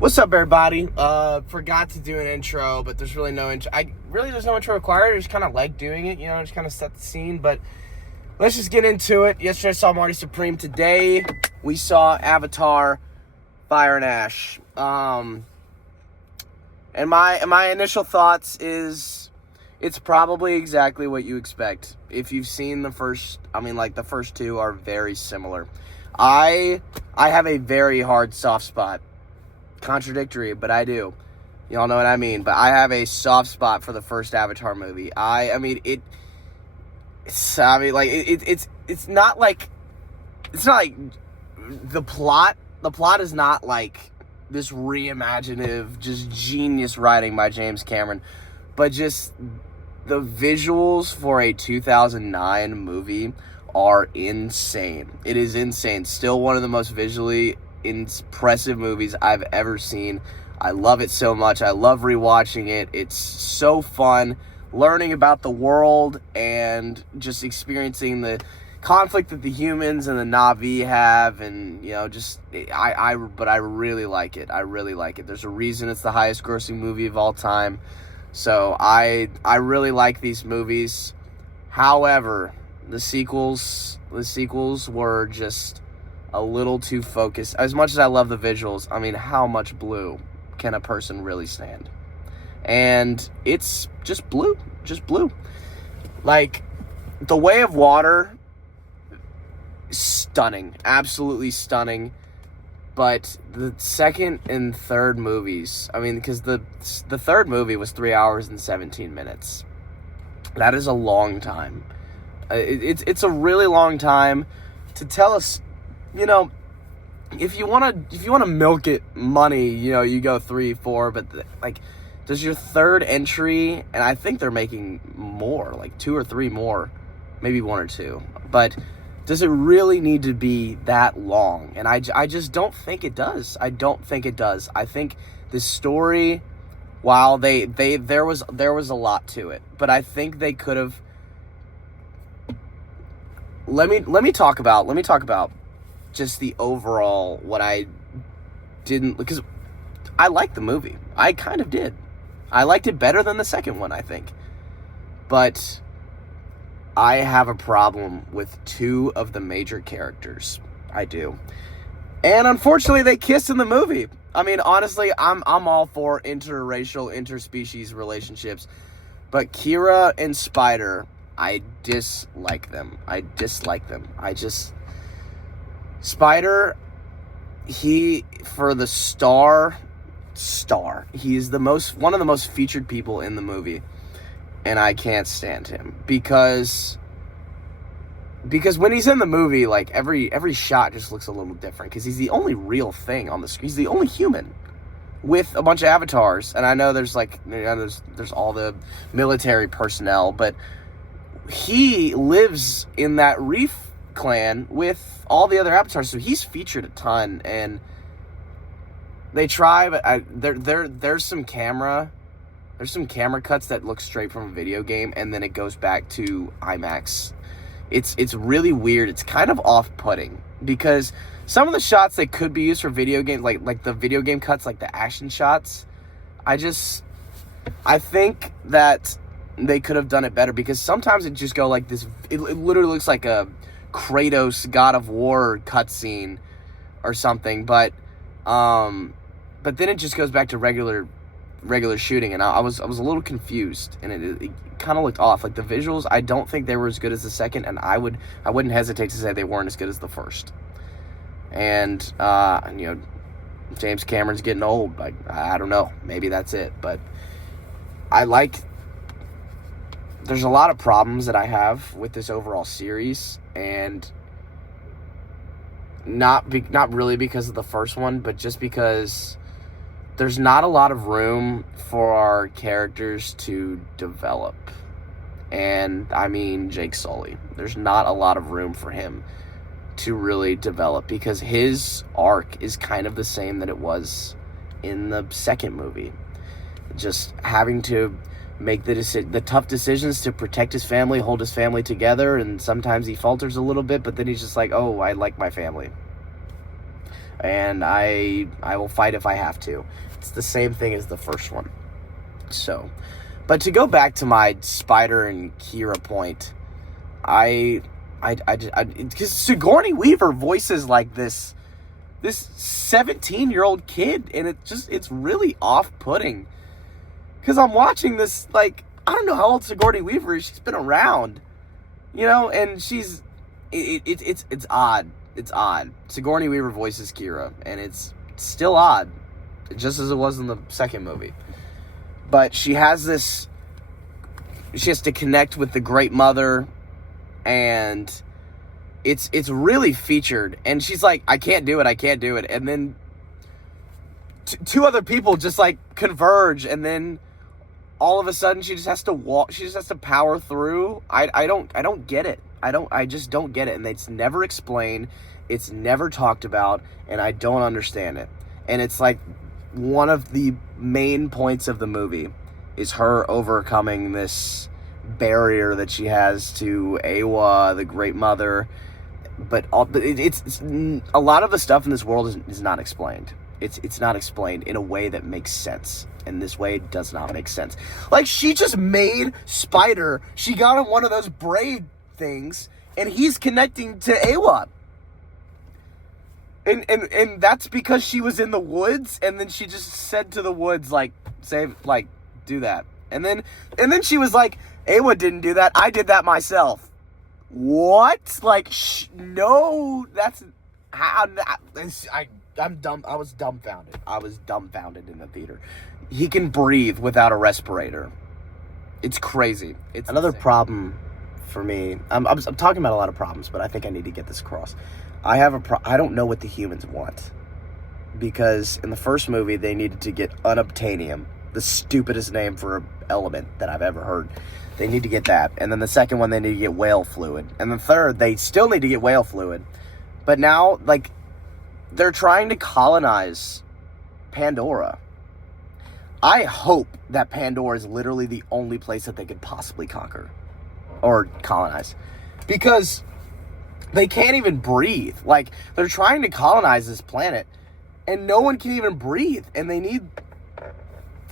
What's up, everybody? Forgot to do an intro, but there's really no intro. There's no intro required. I just kind of like doing it, just kind of set the scene. But let's just get into it. Yesterday I saw Marty Supreme. Today we saw Avatar: Fire and Ash. And my initial thoughts is it's probably exactly what you expect. If you've seen the first two are very similar. I have a very hard soft spot. Contradictory, but I do. Y'all know what I mean. But I have a soft spot for the first Avatar movie. It's not like the plot. The plot is not like this reimaginative, just genius writing by James Cameron, but just the visuals for a 2009 movie are insane. It is insane. Still one of the most visually impressive movies I've ever seen. I love it so much. I love rewatching it. It's so fun learning about the world and just experiencing the conflict that the humans and the Na'vi have, and but I really like it. I really like it. There's a reason it's the highest grossing movie of all time. So I really like these movies. However, the sequels were just a little too focused. As much as I love the visuals, how much blue can a person really stand? And it's just blue. Like, The Way of Water, stunning. Absolutely stunning. But the second and third movies, because the third movie was 3 hours and 17 minutes. That is a long time. It's a really long time to tell us. If you want to milk it money, you go 3, 4, but does your third entry, and I think they're making more, like 2 or 3 more, maybe 1 or 2, but does it really need to be that long? And I just don't think it does. I don't think it does. I think the story, while there was a lot to it, but I think they could have. Let me talk about just the overall, what I didn't, because I liked the movie. I kind of did. I liked it better than the second one, I think. But I have a problem with 2 of the major characters. I do. And unfortunately, they kiss in the movie. Honestly, I'm all for interracial, interspecies relationships. But Kira and Spider, I dislike them. Spider, he's one of the most featured people in the movie, and I can't stand him because when he's in the movie, like every shot just looks a little different because he's the only real thing on the screen. He's the only human with a bunch of avatars, and I know there's there's all the military personnel, but he lives in that reef clan with all the other avatars, so he's featured a ton. And they try, but there's some camera cuts that look straight from a video game, and then it goes back to IMAX. It's really weird. It's kind of off-putting because some of the shots that could be used for video games, like the video game cuts, like the action shots, I think that they could have done it better, because sometimes it just go like this. It literally looks like a Kratos God of War cutscene or something, but then it just goes back to regular shooting, and I was a little confused, and it kind of looked off. Like, the visuals, I don't think they were as good as the second, and I wouldn't hesitate to say they weren't as good as the first. And James Cameron's getting old. I don't know, maybe that's it, but there's a lot of problems that I have with this overall series, and not really because of the first one, but just because there's not a lot of room for our characters to develop. And Jake Sully, there's not a lot of room for him to really develop, because his arc is kind of the same that it was in the second movie. Just having to make the tough decisions to protect his family, hold his family together, and sometimes he falters a little bit, but then he's just like, oh, I like my family. and I will fight if I have to. It's the same thing as the first one. So, but to go back to my Spider and Kira point, because Sigourney Weaver voices like this 17-year-old kid, and it's really off-putting. Because I'm watching this, like, I don't know how old Sigourney Weaver is. She's been around, and it's odd. It's odd. Sigourney Weaver voices Kira, and it's still odd, just as it was in the second movie. But she has to connect with the Great Mother, and it's really featured. And she's like, I can't do it. And then two other people just like converge, and then all of a sudden she just has to walk. She just has to power through. I don't get it. I just don't get it. And it's never explained. It's never talked about, and I don't understand it. And it's like one of the main points of the movie is her overcoming this barrier that she has to Eywa, the Great Mother. But it's a lot of the stuff in this world is not explained. It's not explained in a way that makes sense. And this way it does not make sense. Like, she just made Spider. She got him one of those braid things, and he's connecting to Eywa. And that's because she was in the woods, and then she just said to the woods, like, do that. And then she was like, Eywa didn't do that. I did that myself. What? Like, no, that's how. I'm dumb. I was dumbfounded. In the theater. He can breathe without a respirator. It's crazy. It's another insane problem for me. I'm talking about a lot of problems, but I think I need to get this across. I don't know what the humans want, because in the first movie they needed to get unobtainium, the stupidest name for an element that I've ever heard. They need to get that. And then the second one, they need to get whale fluid. And the third, they still need to get whale fluid. But now, like, they're trying to colonize Pandora. I hope that Pandora is literally the only place that they could possibly conquer or colonize, because they can't even breathe. Like, they're trying to colonize this planet, and no one can even breathe. And they need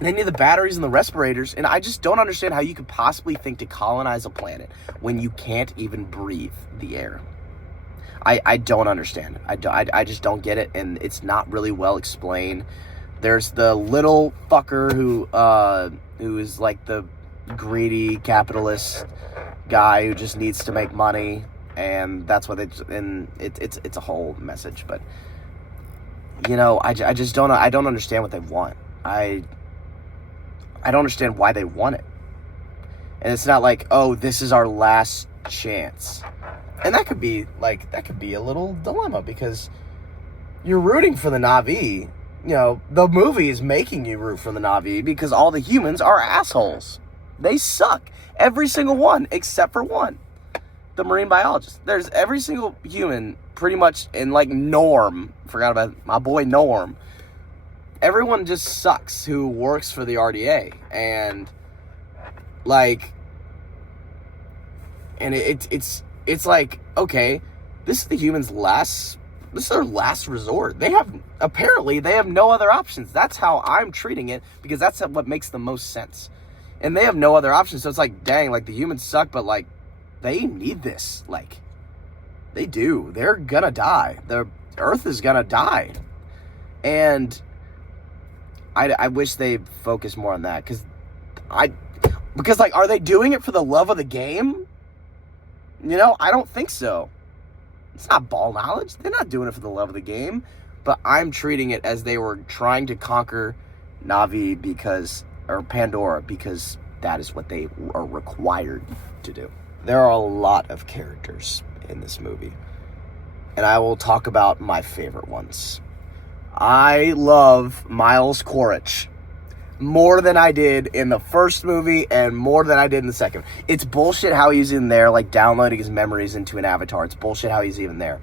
the batteries and the respirators, and I just don't understand how you could possibly think to colonize a planet when you can't even breathe the air. I don't understand. I just don't get it, and it's not really well explained. There's the little fucker who is like the greedy capitalist guy who just needs to make money, and that's what it's a whole message. But I just don't understand what they want. I don't understand why they want it. And it's not like, oh, this is our last chance. And that could be a little dilemma, because you're rooting for the Na'vi. The movie is making you root for the Na'vi because all the humans are assholes. They suck. Every single one, except for one. The marine biologist. There's every single human, pretty much, in like Norm. Forgot about my boy Norm. Everyone just sucks who works for the RDA. And it's like, okay, this is the humans' this is their last resort. They have no other options. That's how I'm treating it, because that's what makes the most sense. And they have no other options. So it's like, dang, like, the humans suck, but like, they need this. Like, they do. They're gonna die. The Earth is gonna die. And I wish they focused more on that, because like, are they doing it for the love of the game? I don't think so. It's not ball knowledge. They're not doing it for the love of the game. But I'm treating it as they were trying to conquer Na'vi or Pandora, because that is what they are required to do. There are a lot of characters in this movie, and I will talk about my favorite ones. I love Miles Quaritch more than I did in the first movie and more than I did in the second. It's bullshit how he's in there, like, downloading his memories into an avatar. It's bullshit how he's even there.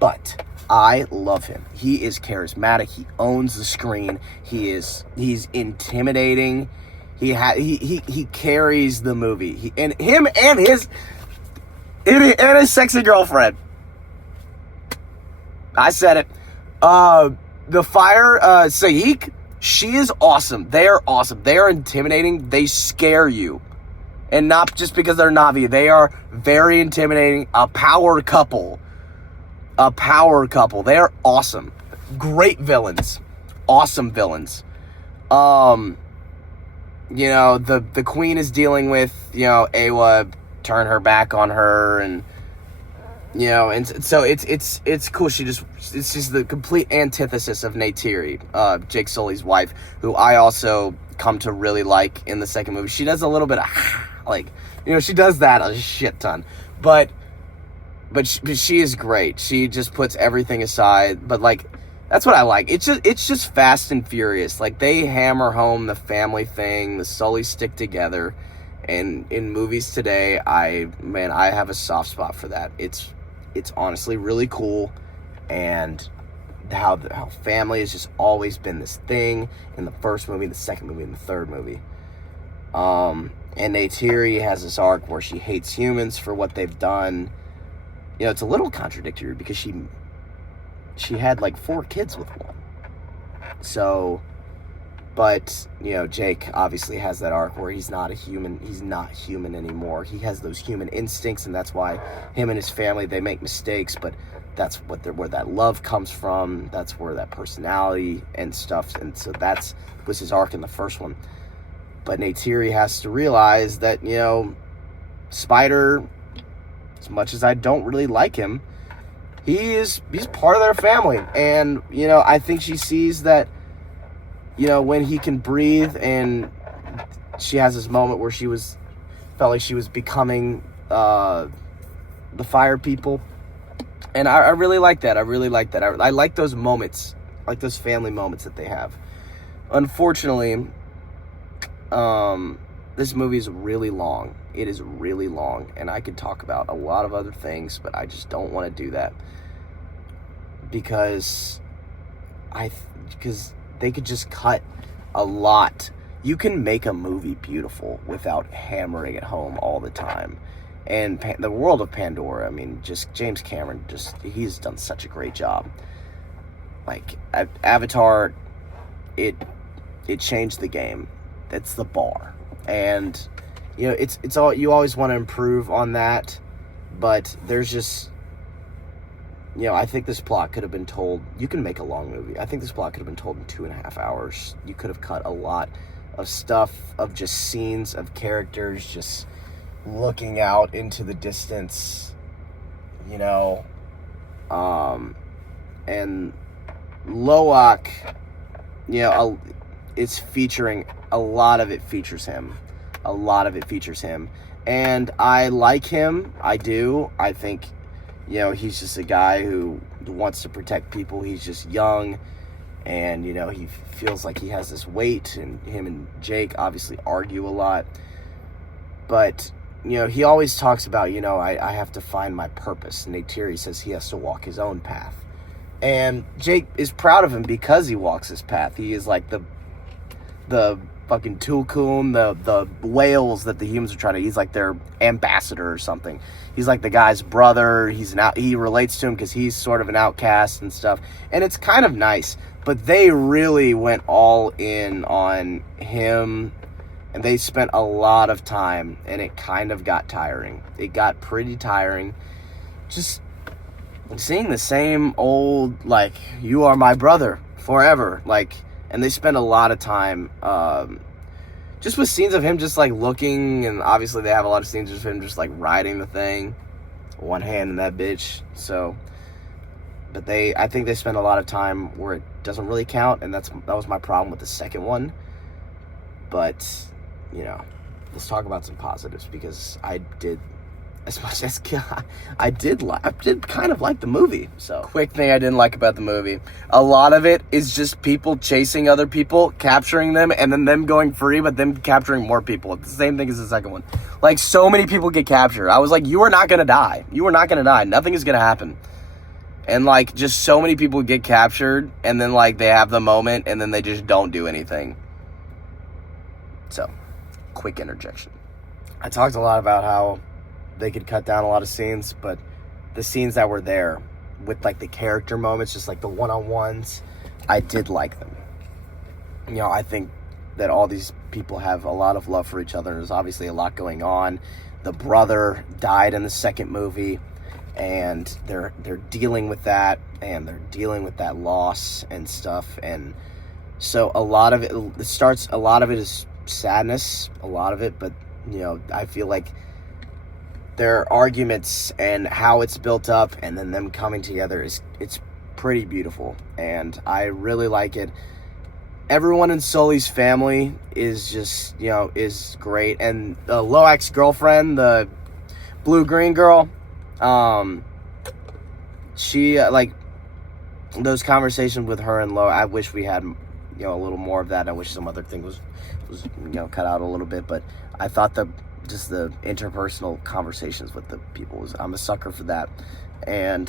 But I love him. He is charismatic. He owns the screen. He's intimidating. He carries the movie. And his sexy girlfriend. I said it. The fire, Saik, she is awesome. They are awesome. They are intimidating. They scare you. And not just because they're Na'vi. They are very intimidating. A power couple. They are awesome. Great villains. Awesome villains. The queen is dealing with, Awa turn her back on her, and and so it's cool. It's just the complete antithesis of Neytiri, Jake Sully's wife, who I also come to really like in the second movie. She does a little bit of she does that a shit ton, but she is great. She just puts everything aside. But that's what I like. It's just Fast and Furious. They hammer home the family thing. The Sullys stick together, and in movies today, I have a soft spot for that. It's honestly really cool, and how family has just always been this thing in the first movie, the second movie, and the third movie. And Neytiri has this arc where she hates humans for what they've done. It's a little contradictory because she had 4 kids with one. So, but Jake obviously has that arc where he's not human anymore. He has those human instincts, and that's why him and his family, they make mistakes, but that's where that love comes from. That's where that personality and stuff, and so was his arc in the first one. But Neytiri has to realize that, Spider, as much as I don't really like him, he's part of their family. And, I think she sees that, when he can breathe, and she has this moment where felt like she was becoming the fire people. And I really like that. I like those moments, like those family moments that they have. Unfortunately, this movie is really long. It is really long, and I could talk about a lot of other things, but I just don't want to do that because they could just cut a lot. You can make a movie beautiful without hammering it home all the time. And the world of Pandora, just James Cameron, he's done such a great job. Avatar, it changed the game. That's the bar. And it's all, you always want to improve on that, but there's just I think this plot could have been told. You can make a long movie. I think this plot could have been told in 2.5 hours. You could have cut a lot of stuff, of just scenes of characters just looking out into the distance, and Loak, it's featuring, a lot of it features him. And I like him. I do. I think, he's just a guy who wants to protect people. He's just young, and, he feels like he has this weight, and him and Jake obviously argue a lot. But, he always talks about, I have to find my purpose. And Neytiri says he has to walk his own path. And Jake is proud of him because he walks his path. He is like the fucking Tulkum, the whales that the humans are trying to, he's like their ambassador or something. He's like the guy's brother. He relates to him because he's sort of an outcast and stuff. And it's kind of nice, but they really went all in on him, and they spent a lot of time, and it kind of got tiring. It got pretty tiring. Just seeing the same old, you are my brother forever, and they spend a lot of time just with scenes of him just looking, and obviously they have a lot of scenes of him just riding the thing, one hand in that bitch. So, but I think they spend a lot of time where it doesn't really count, and that was my problem with the second one. But let's talk about some positives, because I did, as much as I did kind of like the movie. So, quick thing I didn't like about the movie. A lot of it is just people chasing other people, capturing them, and then them going free, but them capturing more people. It's the same thing as the second one. So many people get captured. I was like, you are not going to die. You are not going to die. Nothing is going to happen. And, just so many people get captured, and then, they have the moment, and then they just don't do anything. So, quick interjection. I talked a lot about how they could cut down a lot of scenes, but the scenes that were there, with like the character moments, just like the one-on-ones, I did like them. You know, I think that all these people have a lot of love for each other. There's obviously a lot going on. The brother died in the second movie, and they're dealing with that, and they're dealing with that loss and stuff. And so a lot of it is sadness, a lot of it, but you know, I feel like their arguments and how it's built up and then them coming together it's pretty beautiful, and I really like it. Everyone in Sully's family is just, you know, is great. And the Loak's girlfriend, the blue-green girl, she, like, those conversations with her and Lo, I wish we had, you know, a little more of that. I wish some other thing was you know, cut out a little bit. But I thought just the interpersonal conversations with the people I'm a sucker for that. And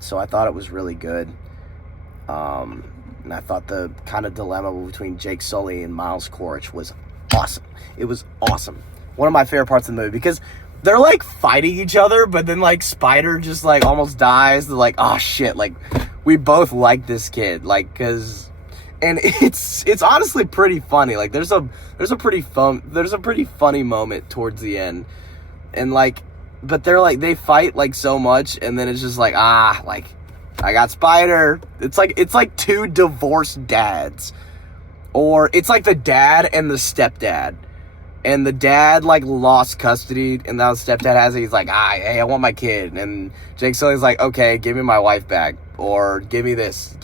so I thought it was really good. And I thought the kind of dilemma between Jake Sully and Miles Quaritch was awesome. It was awesome. One of my favorite parts of the movie, because they're like fighting each other, but then like Spider just like almost dies. They're like, oh shit, like we both like this kid, like, cause, and it's honestly pretty funny. Like there's a pretty funny moment towards the end, and like, but they're like, they fight like so much, and then it's just like, like, I got Spider. It's like two divorced dads. Or it's like the dad and the stepdad. And the dad like lost custody, and now the stepdad has it. He's like, hey, I want my kid. And Jake Sully's like, okay, give me my wife back. Or give me this.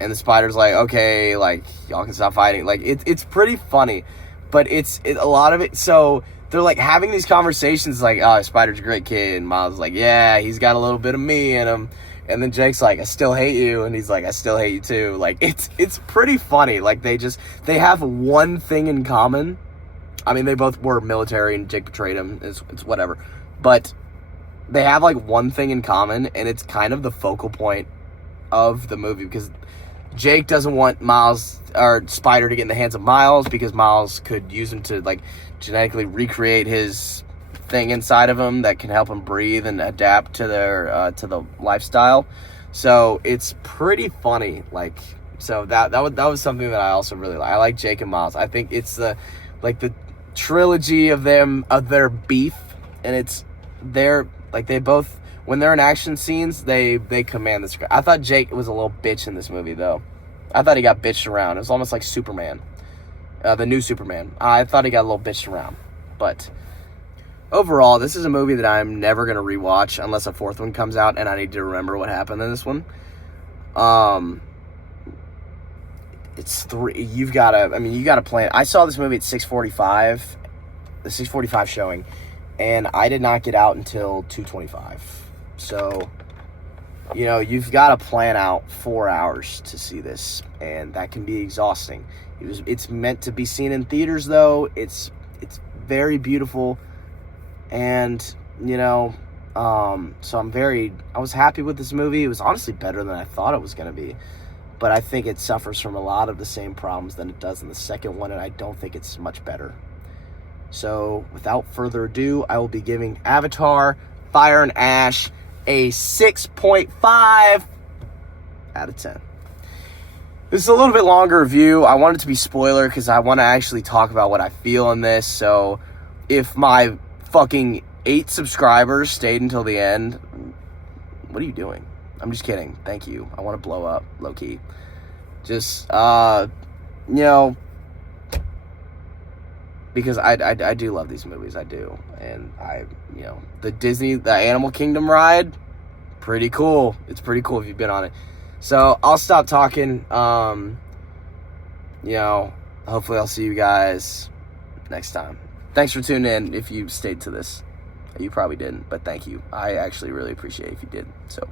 And the Spider's like, okay, like, y'all can stop fighting. Like, it's pretty funny. But a lot of it, so they're like having these conversations like, oh, Spider's a great kid, and Miles is like, yeah, he's got a little bit of me in him. And then Jake's like, I still hate you, and he's like, I still hate you too. Like, it's pretty funny. Like, they have one thing in common. I mean, they both were military, and Jake betrayed him. It's whatever. But they have like one thing in common, and it's kind of the focal point of the movie, because Jake doesn't want Miles or Spider to get in the hands of Miles, because Miles could use him to like genetically recreate his thing inside of him that can help him breathe and adapt to to the lifestyle. So it's pretty funny. Like, so that was something that I also really like. I like Jake and Miles. I think it's the trilogy of their beef, and they're like, they both, when they're in action scenes, they command the screen. I thought Jake was a little bitch in this movie, though. I thought he got bitched around. It was almost like Superman, the new Superman. I thought he got a little bitched around. But overall, this is a movie that I'm never going to rewatch unless a fourth one comes out and I need to remember what happened in this one. It's three. You gotta plan. I saw this movie at 6:45, the 6:45 showing, and I did not get out until 2:25. So, you know, you've got to plan out 4 hours to see this, and that can be exhausting. It's meant to be seen in theaters, though. It's very beautiful, and you know, so I was happy with this movie. It was honestly better than I thought it was going to be, but I think it suffers from a lot of the same problems than it does in the second one, and I don't think it's much better. So, without further ado, I will be giving Avatar: Fire and Ash a 6.5 out of 10. This is a little bit longer review. I want it to be spoiler because I want to actually talk about what I feel in this. So, if my fucking 8 subscribers stayed until the end, what are you doing? I'm just kidding. Thank you. I want to blow up, low-key. Just, you know, because I do love these movies. I do. And you know, the Animal Kingdom ride, pretty cool. It's pretty cool if you've been on it. So, I'll stop talking. You know, hopefully I'll see you guys next time. Thanks for tuning in if you stayed to this. You probably didn't, but thank you. I actually really appreciate it if you did. So,